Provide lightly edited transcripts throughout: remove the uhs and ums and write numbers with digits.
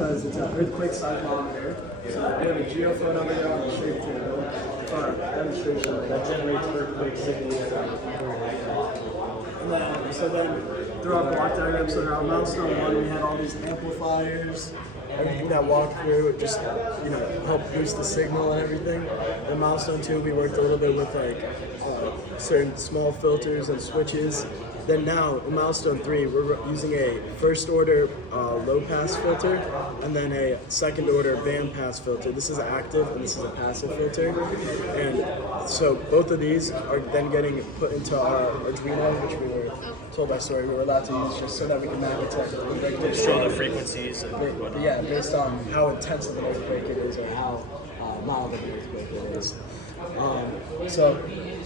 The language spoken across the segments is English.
because it's an earthquake seismometer. So we have a geophone over there on the shape table, or demonstration that generates earthquake signals. And then, so then through our block diagram, so in our Milestone 1, we had all these amplifiers, everything that walked through, just, you know, helped boost the signal and everything. In Milestone 2, we worked a little bit with like certain small filters and switches. Then now, in Milestone 3, we're using a first order low pass filter and then a second order band pass filter. This is active and this is a passive filter. And so both of these are then getting put into our Arduino, which we were told by Story we were allowed to use just so that we can map it to regular show the frequencies and whatnot. Yeah, based on how intense of an earthquake it is or how mild of an earthquake it is. So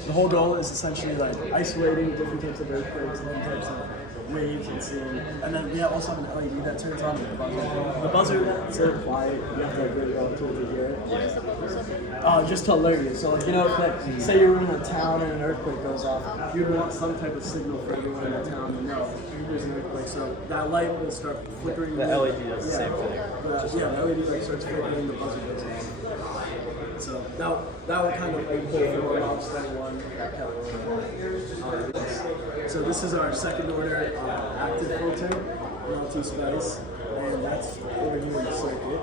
the whole goal is essentially like isolating different types of earthquakes and different types of waves and seeing. And then we also have an LED that turns on with the buzzer. The buzzer, instead of quiet, you have to like really go to hear it. Just to alert you. So like, you know, if like say you're in a town and an earthquake goes off, you'd want some type of signal for everyone in the town to know there's an earthquake. So that light will start flickering. The LED does the same thing. The LED light starts flickering, the buzzer goes off. So that would kind of like pull from our Milestone 1 so this is our second order active filter, LT Spice, and that's over here in the circuit.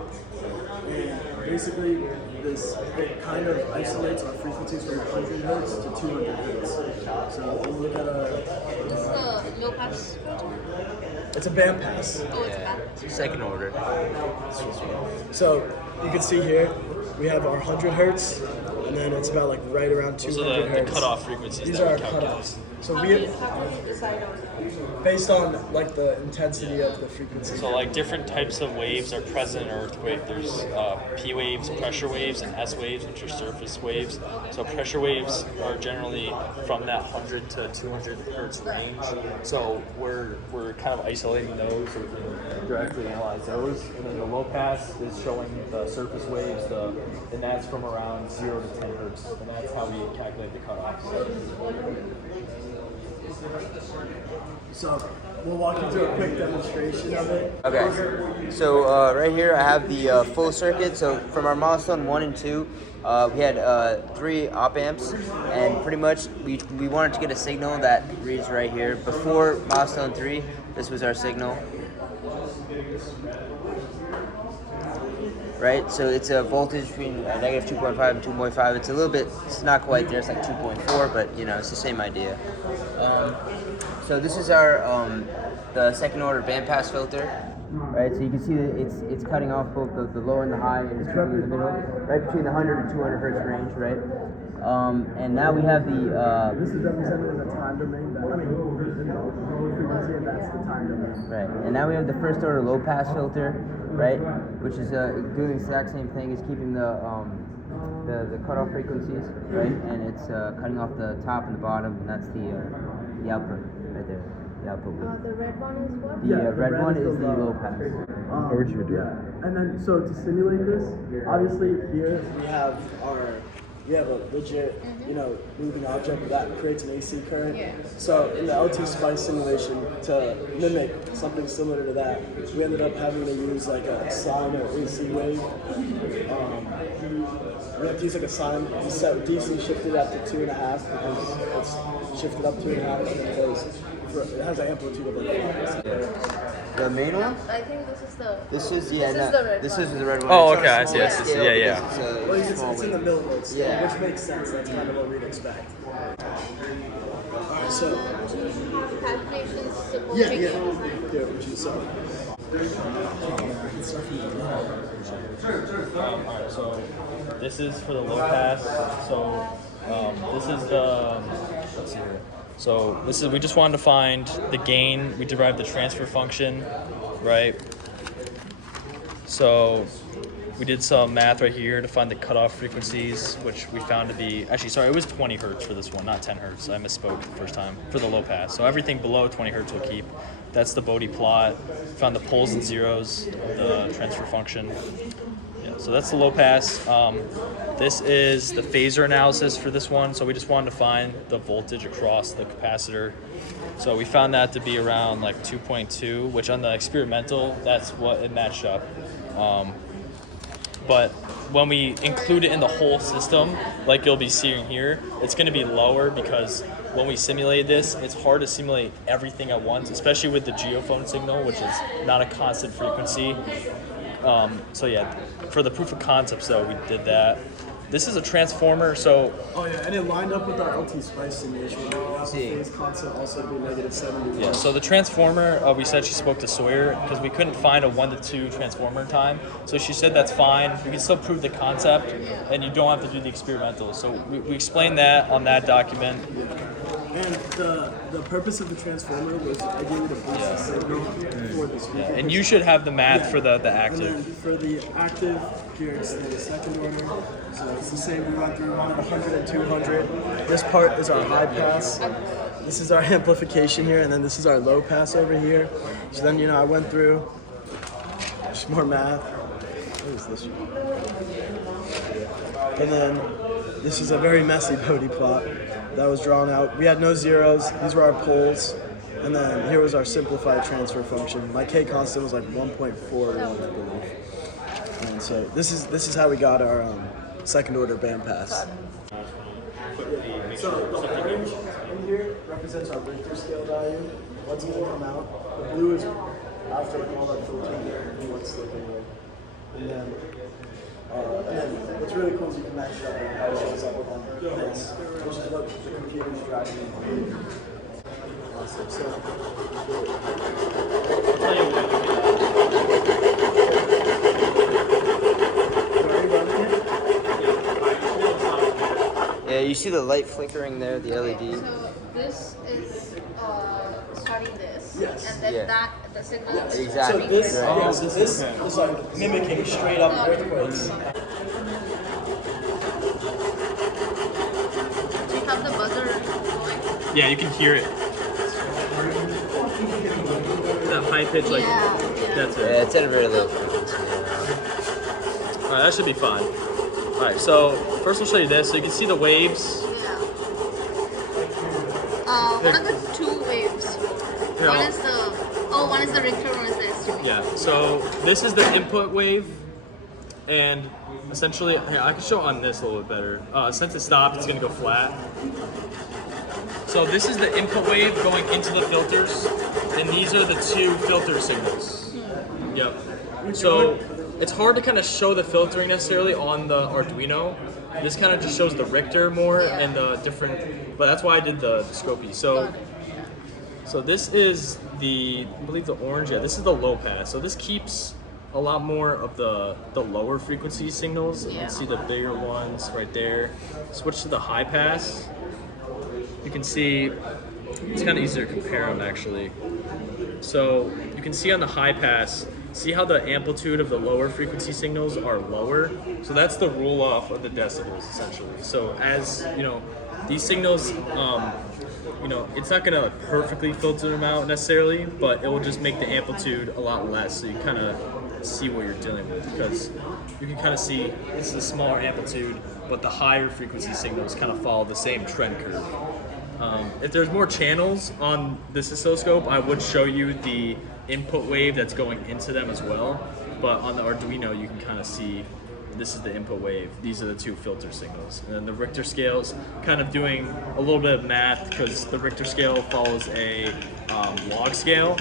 And basically, it kind of isolates our frequencies from 100 hertz to 200 hertz. So when we look at This is the low pass filter? it's a band pass. Oh, it's a band. Second order. So you can see here, we have our 100 hertz, and then it's about like right around 200 Those are the hertz. cutoff frequencies. These that are our we calculate. cutoffs. So How do you decide on based on like the intensity of the frequency. So like different types of waves are present in an earthquake. There's P waves, pressure waves, and S waves, which are surface waves. So pressure waves are generally from that 100 to 200 hertz range. So we're kind of isolating those, so we can directly analyze those. And then the low pass is showing the surface waves, and that's from around 0 to 10 hertz, and that's how we calculate the cutoffs. So we'll walk you through a quick demonstration of it. Okay, so right here I have the full circuit. So from our Milestone 1 and 2, we had 3 op amps, and pretty much we wanted to get a signal that reads right here. Before Milestone 3, this was our signal. Right, so it's a voltage between negative 2.5 and 2.5. It's a little bit, it's not quite there, it's like 2.4, but you know, it's the same idea. So this is our the second order bandpass filter, right? So you can see that it's cutting off both the low and the high, and it's coming in the middle, right between the 100 and 200 hertz range, right? And now we have the This is represented as a time domain. Frequency, and that's the time domain. right, and now we have the first order low pass filter, right, which is doing the exact same thing. It's keeping the cutoff frequencies, right, and it's cutting off the top and the bottom, and that's the output right there. The output. the red one is what? The red one is the low pass. And then, so to simulate this, obviously here we have a legit, you know, moving object that creates an AC current. Yeah. So in the LT Spice simulation, to mimic something similar to that, we ended up having to use like a sine or AC wave. We have to use like a sine. We set DC shifted up to 2.5 because it's shifted up 2.5 because it has an amplitude of like 5. The main one? I think this is the. This is the red This one. is the red one. Oh, It's on okay, a I see, smaller I see. scale Yeah, because yeah. Well, It's a small it's in the wave. millivolts, Yeah. which makes sense. That's kind of what we'd expect. Alright, so Calculations supposed yeah, to yeah, which is so. Alright, so this is for the low pass. So this is the let's see here. So this is we just wanted to find the gain. We derived the transfer function, right? So we did some math right here to find the cutoff frequencies, which we found to be actually sorry, it was 20 hertz for this one, not 10 hertz. I misspoke the first time for the low pass. So everything below 20 hertz will keep. That's the Bodie plot. Found the poles and zeros of the transfer function. Yeah. Yeah, so that's the low pass. This is the phasor analysis for this one. So we just wanted to find the voltage across the capacitor. So we found that to be around like 2.2, which on the experimental, that's what it matched up. But when we include it in the whole system, like you'll be seeing here, it's going to be lower because when we simulate this, it's hard to simulate everything at once, especially with the geophone signal, which is not a constant frequency. So yeah, for the proof of concepts though, we did that. This is a transformer, so Oh yeah, and it lined up with our LT Spice simulation. See. Phase constant also be -71. yeah. So the transformer, we said she spoke to Sawyer because we couldn't find a 1 to 2 transformer time. So she said that's fine. We can still prove the concept, and you don't have to do the experimental. So we explained that on that document. And the purpose of the transformer was ideally to boost the signal for this frequency. And you should have the math for the And then active. for the active here, it's the second order. So it's the same. We went through 100 and 200. This part is our high pass. This is our amplification here, and then this is our low pass over here. So then, I went through just more math. What is this one? And then this is a very messy Bodhi plot that was drawn out. We had no zeros. These were our poles. And then here was our simplified transfer function. My K constant was like 1.41, I believe. And so this is how we got our second order band pass. So the orange in here represents our Richter scale value. What's going to come out? The blue is after all that filtering and what's slipping away. And then what's really cool is you can match it up and how it shows up on this, which is what the computer is driving. Awesome. So, Yeah, you see the light flickering there, the LED. So this is starting this, Yes. and then Yeah. the signal is Exactly. so this, coming yeah, so this is like mimicking straight up earthquakes. Do you have the buzzer going? Yeah, you can hear it. That high pitch, like Yeah. that's Yeah, it. it's at a very low frequency. All right, that should be fine. All right, so first we'll show you this. So you can see the waves. Yeah. What are the two waves? Here, One I'll- is one is the Richter, one is the estimate. Yeah, so this is the input wave, and essentially, here, I can show on this a little bit better. Since it stopped, it's gonna go flat. So this is the input wave going into the filters, and these are the two filter signals. Yep. So it's hard to kind of show the filtering necessarily on the Arduino. This kind of just shows the Richter more and the different, but that's why I did the Scopy. So this is I believe the orange, yeah, this is the low pass. So this keeps a lot more of the lower frequency signals. You Yeah. can see the bigger ones right there. Switch to the high pass. You can see, it's kind of easier to compare them actually. So you can see on the high pass, see how the amplitude of the lower frequency signals are lower? So that's the rule off of the decibels essentially. So as, these signals, it's not gonna perfectly filter them out necessarily, but it will just make the amplitude a lot less so you kind of see what you're dealing with, because you can kind of see this is a smaller amplitude, but the higher frequency signals kind of follow the same trend curve. If there's more channels on this oscilloscope, I would show you the input wave that's going into them as well, but on the Arduino you can kind of see this is the input wave, these are the two filter signals. And then the Richter scale's kind of doing a little bit of math because the Richter scale follows a log scale.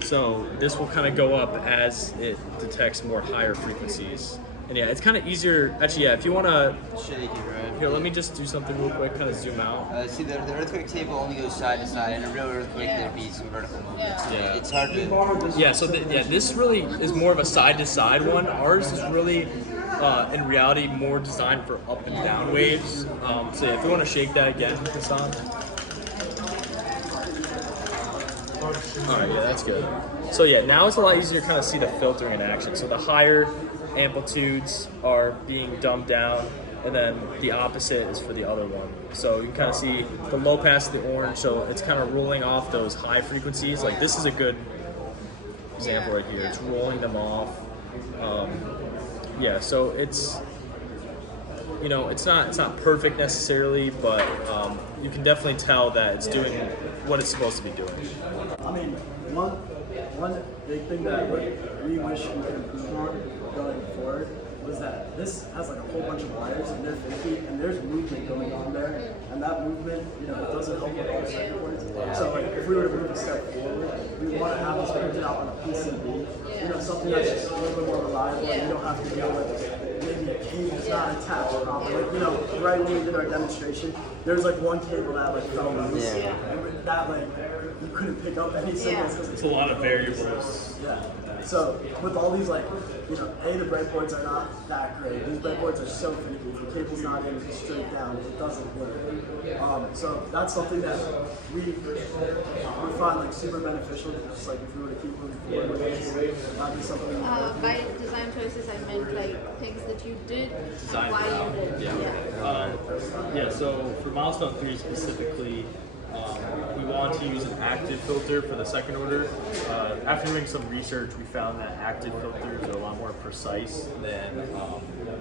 So this will kind of go up as it detects more higher frequencies. And yeah, it's kind of easier. Actually, yeah, if you want to, Shaky, right? here, let me just do something real quick, kind of zoom out. See, the earthquake table only goes side to side. In a real earthquake, there'd be some vertical movements. Yeah. It's hard to. Yeah, so this really is more of a side-to-side one. Ours is really, in reality, more designed for up and down waves. So yeah, if you want to shake that again, Hassan. All right, yeah, that's good. So yeah, now it's a lot easier to kind of see the filtering in action. So the higher amplitudes are being dumbed down, and then the opposite is for the other one. So you can kind of see the low pass, the orange, so it's kind of rolling off those high frequencies. Like this is a good example right here. It's rolling them off. Yeah, so it's it's not perfect necessarily, but you can definitely tell that it's doing what it's supposed to be doing. I mean, one big thing that we wish we could improve on going forward was that this has like a whole bunch of wires and they're 50 and there's movement going on there, and that movement, it doesn't help with all the circuit boards. So like if we were to move a step forward, we want to have this printed out on a PCB, something that's just a little bit more reliable and you don't have to deal with maybe a cable's not attached properly. Right when we did our demonstration, there was like one cable that like fell loose, and with that you couldn't pick up any signals because It's a lot of variables. yeah. So with all these the breadboards are not that great. These breadboards are so finicky. If the cable's not in straight down, it doesn't work. So that's something that we find super beneficial. Just like if we were to keep moving forward with this, that'd be something. By design choices, I meant things that you did Design and why you did. Yeah. So for Milestone 3 specifically, we wanted to use an active filter for the second order. After doing some research, we found that active filters are a lot more precise than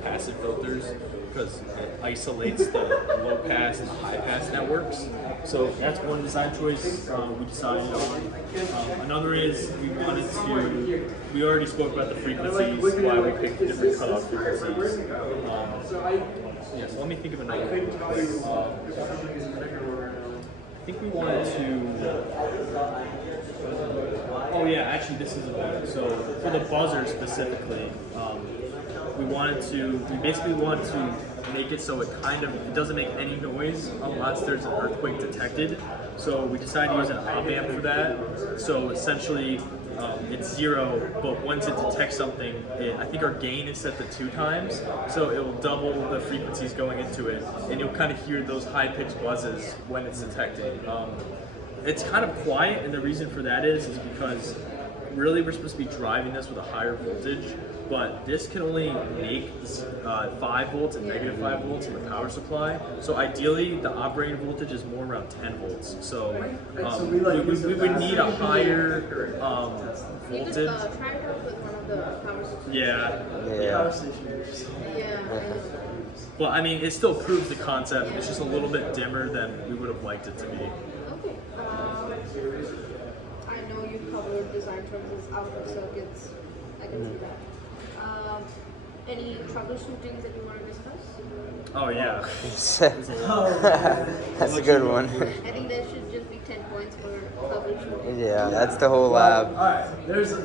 passive filters because it isolates the low pass and the high pass networks. So that's one design choice we decided on. Another is we already spoke about the frequencies, why we picked different cutoff frequencies. So let me think of another one. I think we wanted to. Oh yeah, actually this is a one. So for the buzzer specifically, we basically want to make it so it doesn't make any noise unless there's an earthquake detected. So we decided to use an op amp for that. So essentially, it's 0, but once it detects something, I think our gain is set to 2 times, so it will double the frequencies going into it, and you'll kind of hear those high-pitched buzzes when it's detected. It's kind of quiet, and the reason for that is because really we're supposed to be driving this with a higher voltage, but this can only make 5 volts and negative 5 volts in the power supply. So ideally, the operating voltage is more around 10 volts. So we would need a higher You could voltage. try it out with one of the power systems. Power station. Yeah. Well, I mean, it still proves the concept. It's just a little bit dimmer than we would have liked it to be. Okay. I know you covered design choices out of circuits. I can see that. Any troubleshooting that you want to discuss? Oh yeah. That's a good one. I think there should just be 10 points for troubleshooting. Yeah, that's the whole lab. Alright,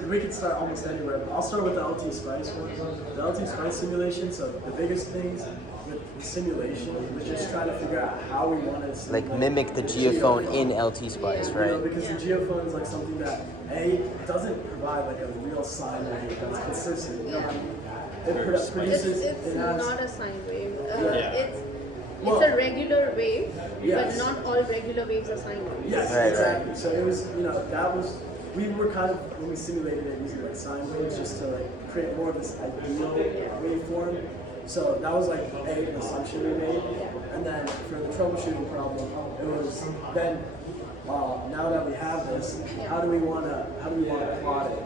we could start almost anywhere, but I'll start with the LT Spice one. The LT Spice simulation, so the biggest things with the simulation was just trying to figure out how we wanted to Mimic the geophone in LT Spice, right? Because the geophone is something that it doesn't provide a real sine wave that's consistent. It produces. It's it has, not a sine wave. Yeah. It's a regular wave, Yes. but not all regular waves are sine waves. Yes, Right, exactly. So it was, that was, we were kind of, when we simulated it, using sine waves just to create more of this ideal waveform. So that was an assumption we made. And then for the troubleshooting problem, it was then, now that we have this, how do we want to plot it?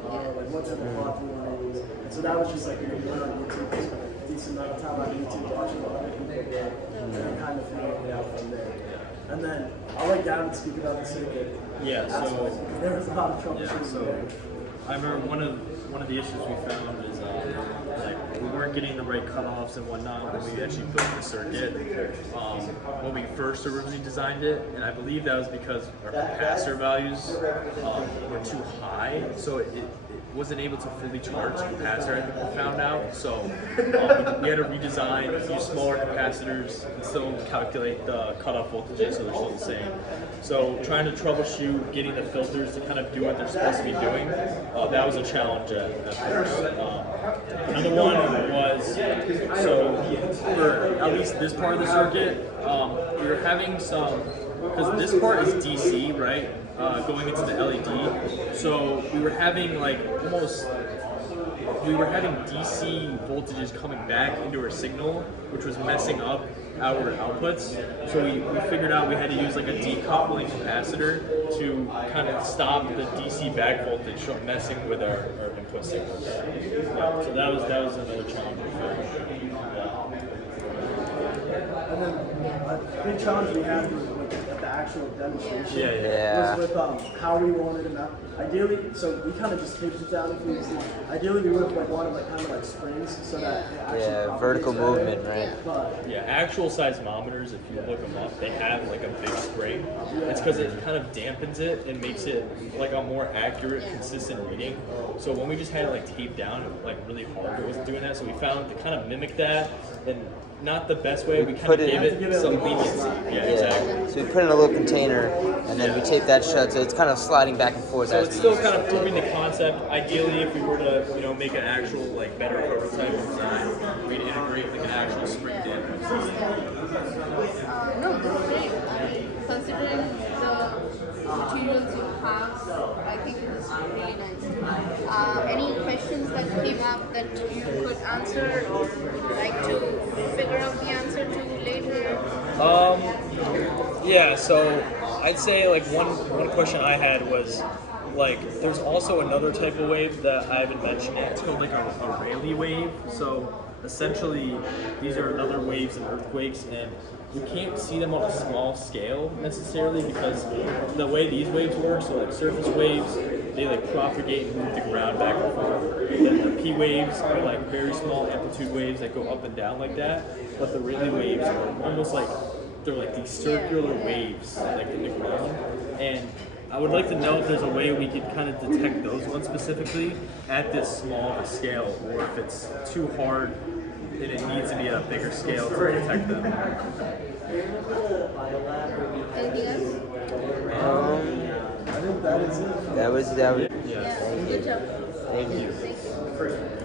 What type of plot do we want to use? And so that was just we went on YouTube, a decent amount of time on YouTube watching a lot of people do it, and then kind of figuring it out from there. And then I'll let Gavin speak about the circuit. Yeah. So Because there was a lot of troubleshooting so there. I remember one of the issues we found is we weren't getting the right cutoffs and whatnot when we actually built the circuit. When we first originally designed it, and I believe that was because our capacitor values were too high, so it wasn't able to fully charge the capacitor, I think we found out. So we had to redesign, use smaller capacitors, and still calculate the cutoff voltages so they're still the same. So trying to troubleshoot getting the filters to kind of do what they're supposed to be doing, that was a challenge at first. Another one was, so for at least this part of the circuit, we were having some, because this part is DC, right? Going into the LED. So we were having almost we were having DC voltages coming back into our signal, which was messing up our outputs. So we figured out we had to use like a decoupling capacitor to kind of stop the DC back voltage from messing with our input signals. Yeah, so that was another challenge we found. And then a big challenge we had was with the actual demonstration. Yeah. Was with how we wanted it. Ideally, so we kind of just taped it down. If we ideally we would have wanted kind of springs so that it actually vertical movement, right? But Yeah, actual seismometers, if you look them up, they have like a big spring. It's because it kind of dampens it and makes it like a more accurate, consistent reading. So when we just had it like taped down, it was like really hard. It wasn't doing that. So we found to kind of mimic that, and not the best way. We kind put of it- gave it some leniency. Yeah, exactly. So we put it in a little container, and then we tape that shut, so it's kind of sliding back and forth. So as it's we still use kind it. of proving the concept. Ideally, if we were to, make an actual like better prototype design, we'd integrate like an actual spring damper system. No, that's great. I mean, considering the materials you have, I think it is really nice. Any questions that came up that you could answer or would like to figure out the answer to later? Yeah, so I'd say like one question I had was like there's also another type of wave that I haven't mentioned yet. It's called like a Rayleigh wave. So essentially these are another waves and earthquakes, and you can't see them on a small scale necessarily because the way these waves work, so like surface waves, they like propagate and move the ground back and forth. Then the P waves are like very small amplitude waves that go up and down like that. But the Rayleigh waves are almost like they're like these circular waves like in the ground. And I would like to know if there's a way we could kind of detect those ones specifically at this small of a scale, or if it's too hard and it needs to be at a bigger scale to detect them. Anything else? I think that is it. That was. Yeah. Yeah, good job. Thank you. Thank you.